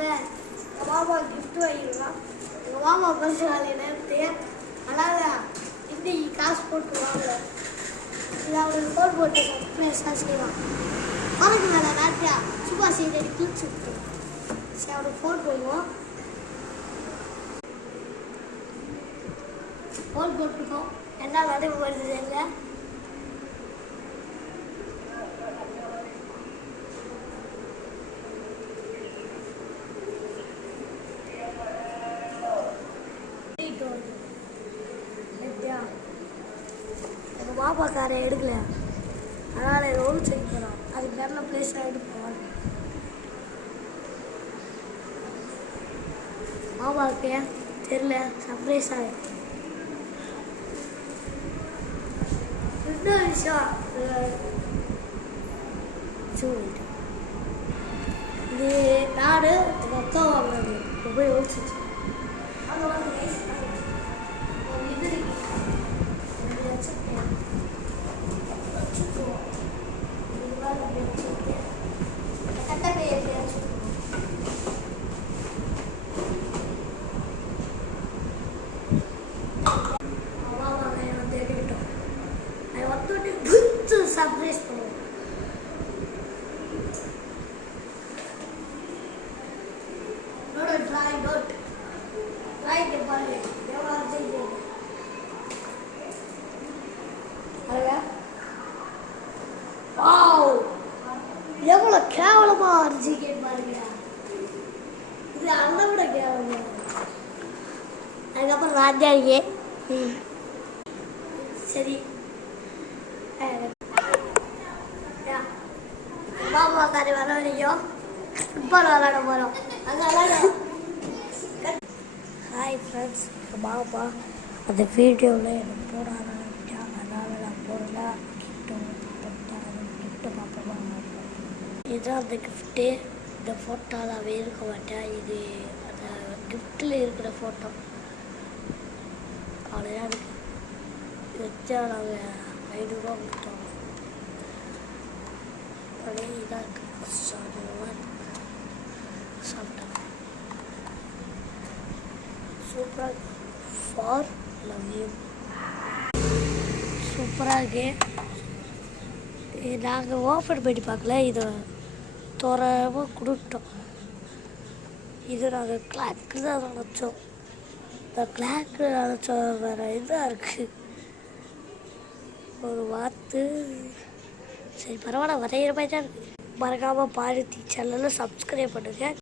எங்கள் மாமா கிஃப்ட் வாங்கிடுவான். எங்கள் மாமா பஸ் வேலையை நேரத்து அதனால் இன்னைக்கு காசு போட்டு வாங்க. இது அவனுக்கு ஃபோன் போட்டு சர்ப்ரைஸாக செய்வான். அவனுக்கு மேலே நேரத்தியா சும்மா செய்ய கிழிச்சு விட்டுருவான். சரி அவனுக்கு ஃபோன் பண்ணுவோம். ஃபோன் போட்டுருக்கோம். என்ன நடக்க வருது இல்லை. எங்கள் பாப்பாக்காரை எடுக்கல, அதனால் இதை ஒன்று செய்ய போகிறோம். அதுக்கு நல்ல பிளேஸாக எடுப்போம். பாப்பாவுக்கு தெரியல, சர்ப்ரைஸ் ஆகிடும். இன்னொரு விஷயம் இது நாடு மொத்தம் வாங்கினது போய் ஒழிச்சிச்சு. அது வந்து இது சர்ப்ரைஸ் பண்ணுவோம். டிராயிங் நோட் டிராயிங் பாருங்க எவ்வளோ அர்ஜென்ட். வாவ் எவ்வளோ கேவலமாக அரிஞ்சிக்க பாருங்க. இது அதை விட கேவலமாக. அதுக்கப்புறம் ராஜாரியே சரி பாபா காரி வர வரைக்கும் ஃபுட்பால் விளாட போகிறோம். அதனால ஹாய் ஃப்ரெண்ட்ஸ், பாபா அந்த வீடியோவில் எனக்கு போட ஆரம்பித்தான். அதனால் நான் போடல. கிஃப்ட்டு பாப்பா இதுதான் அந்த கிஃப்ட்டு. இந்த ஃபோட்டோலாகவே இருக்க மாட்டேன். இது அந்த கிஃப்டில் இருக்கிற ஃபோட்டோ அவ்வளோதான் இருக்குது. வச்சா நாங்கள் 500 ரூபா கொடுத்தோம். அப்படியே இதாக இருக்குது. சாப்பிட்டோம். சூப்பராக ஃபார் லவ் யூ. சூப்பராக இருக்கு. நாங்கள் ஓப்பன் பண்ணி பார்க்கல, இதை தோராயமாக கொடுத்தோம். இது நாங்கள் கிளாக்கு தான் நினச்சோம். இந்த கிளாக்கு நினச்சோம் வேறு இதாக இருக்குது ஒரு வாத்து. சரி பரவாயில்ல, வரைகிற மாதிரி தான் இருக்குது. மறக்காமல் பாரதி சேனலில் சப்ஸ்கிரைப் பண்ணுங்கள்.